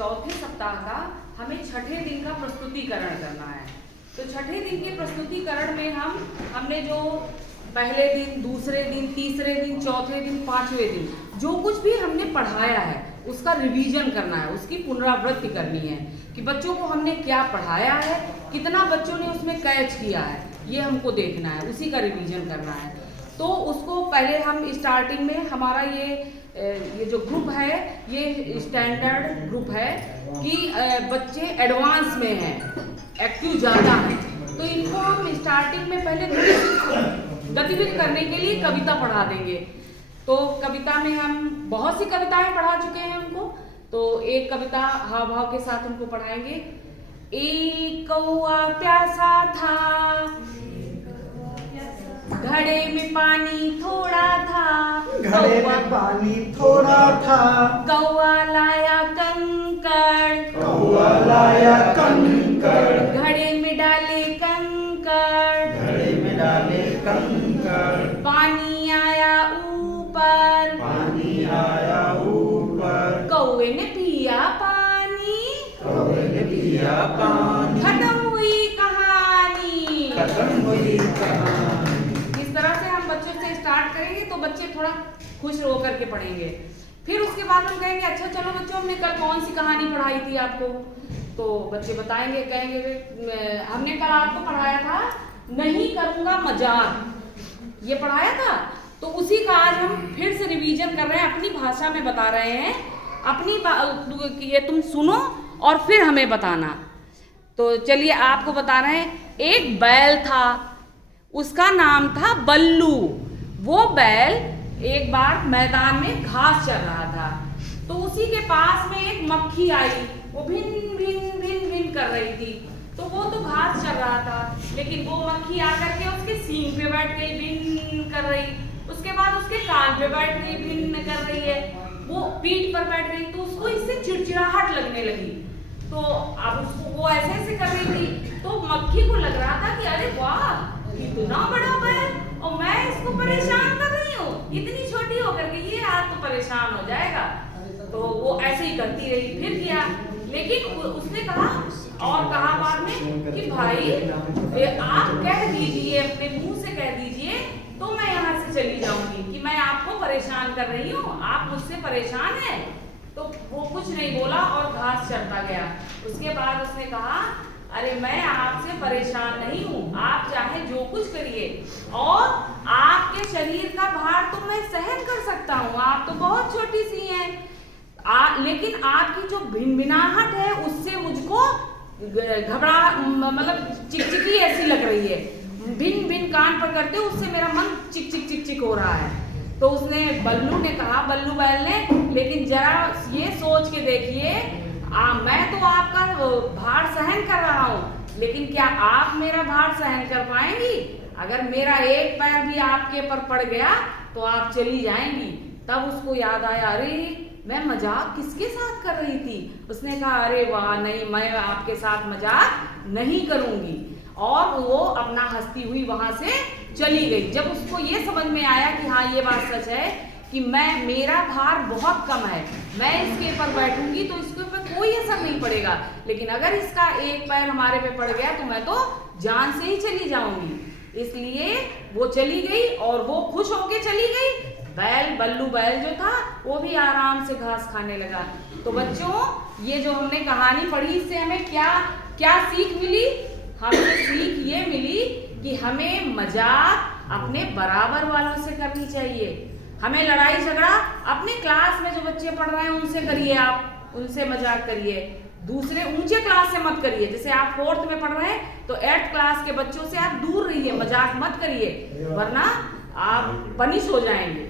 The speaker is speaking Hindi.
चौथे सप्ताह का हमें छठे दिन का प्रस्तुतिकरण करना है। तो छठे दिन के प्रस्तुतिकरण में हमने जो पहले दिन, दूसरे दिन, तीसरे दिन, चौथे दिन, पांचवें दिन जो कुछ भी हमने पढ़ाया है उसका रिवीजन करना है, उसकी पुनरावृत्ति करनी है कि बच्चों को हमने क्या पढ़ाया है, कितना बच्चों ने उसमें कैच किया है, ये हमको देखना है, उसी का रिवीजन करना है। तो उसको पहले हम स्टार्टिंग में हमारा ये जो ग्रुप है ये स्टैंडर्ड ग्रुप है कि बच्चे एडवांस में हैं, एक्टिव ज़्यादा हैं, तो इनको हम स्टार्टिंग में पहले गतिविधि करने के लिए कविता पढ़ा देंगे। तो कविता में हम बहुत सी कविताएं पढ़ा चुके हैं उनको, तो एक कविता हाव भाव के साथ उनको पढ़ाएंगे। एक कौआ प्यासा था, घड़े में पानी थोड़ा था, घड़े में पानी थोड़ा था, कौआ लाया कंकड़, कौआ लाया कंकड़, घड़े में डाले कंकड़, घड़े में डाले कंकड़, पानी आया ऊपर, पानी आया ऊपर, कौवे ने पिया पानी, कौवे ने पिया पानी, खत्म हुई कहानी। खत्म हुई कहानी। इस तरह से हम बच्चों से स्टार्ट करेंगे तो बच्चे थोड़ा खुश होकर के पढ़ेंगे। फिर उसके बाद हम कहेंगे अच्छा चलो बच्चों हमने कल कौन सी कहानी पढ़ाई थी आपको, तो बच्चे बताएंगे, कहेंगे हमने कल आपको पढ़ाया था नहीं करूँगा मजाक, ये पढ़ाया था। तो उसी का आज हम फिर से रिवीजन कर रहे हैं, अपनी भाषा में बता रहे हैं, अपनी ये तुम सुनो और फिर हमें बताना। तो चलिए आपको बता रहे हैं। एक बैल था, उसका नाम था बल्लू। वो बैल एक बार मैदान में घास चर रहा था, तो उसी के पास में एक मक्खी आई, वो भिन भिन भिन भिन कर रही थी। तो वो तो घास चर रहा था, लेकिन वो मक्खी आकर के उसके सींग पे बैठ गई, भिन कर रही, उसके बाद उसके कान पे बैठ गई, भिन कर रही है, वो पीठ पर बैठ गई, तो उसको इससे चिड़चिड़ाहट लगने लगी। तो अब उसको वो ऐसे ऐसे कर रही थी, तो मक्खी को लग रहा था कि अरे वाह इतना बड़ा बैल और मैं इसको परेशान कर रही हूँ, इतनी छोटी होकर के ये आज तो परेशान हो जाएगा। तो वो ऐसे ही करती रही, फिर किया, लेकिन उसने कहा और कहा बाद में कि भाई आप कह दीजिए, अपने मुंह से कह दीजिए तो मैं यहाँ से चली जाऊंगी कि मैं आपको परेशान कर रही हूँ, आप मुझसे परेशान हैं। तो वो कुछ नहीं बोला और घास चरता गया। उसके बाद उसने कहा अरे मैं आपसे परेशान नहीं हूँ, आप चाहे जो कुछ करिए और आपके शरीर का भार तो मैं सहन कर सकता हूँ, आप तो बहुत छोटी सी हैं, लेकिन आपकी जो भिनभिनाहट है उससे मुझको घबरा मतलब चिकचिकी ऐसी लग रही है, भिन भिन कान पर करते हो उससे मेरा मन चिक चिक चिक चिक हो रहा है। तो उसने बल्लू ने कहा, बल्लू बैल ने, लेकिन जरा ये सोच के देखिए मैं तो आपका भार सहन कर रहा हूँ, लेकिन क्या आप मेरा भार सहन कर पाएंगी? अगर मेरा एक पैर भी आपके पर पड़ गया तो आप चली जाएंगी। तब उसको याद आया अरे मैं मजाक किसके साथ कर रही थी। उसने कहा अरे वाह नहीं, मैं आपके साथ मजाक नहीं करूंगी, और वो अपना हंसती हुई वहां से चली गई। जब उसको ये समझ में आया कि हाँ ये बात सच है कि मेरा भार बहुत कम है, मैं इसके ऊपर बैठूंगी तो इसके ऊपर कोई असर नहीं पड़ेगा, लेकिन अगर इसका एक पैर हमारे पे पड़ गया तो मैं तो जान से ही चली जाऊंगी। इसलिए वो चली गई और वो खुश होके चली गई। बल्लू बैल जो था वो भी आराम से घास खाने लगा। तो बच्चों ये जो हमने कहानी पढ़ी इससे हमें क्या क्या सीख मिली? हमें सीख ये मिली कि हमें मजाक अपने बराबर वालों से करनी चाहिए। हमें लड़ाई झगड़ा अपने क्लास में जो बच्चे पढ़ रहे हैं उनसे करिए, आप उनसे मजाक करिए, दूसरे ऊंचे क्लास से मत करिए। जैसे आप 4th में पढ़ रहे हैं तो 8th क्लास के बच्चों से आप दूर रहिए, मजाक मत करिए, वरना आप पनिश हो जाएंगे।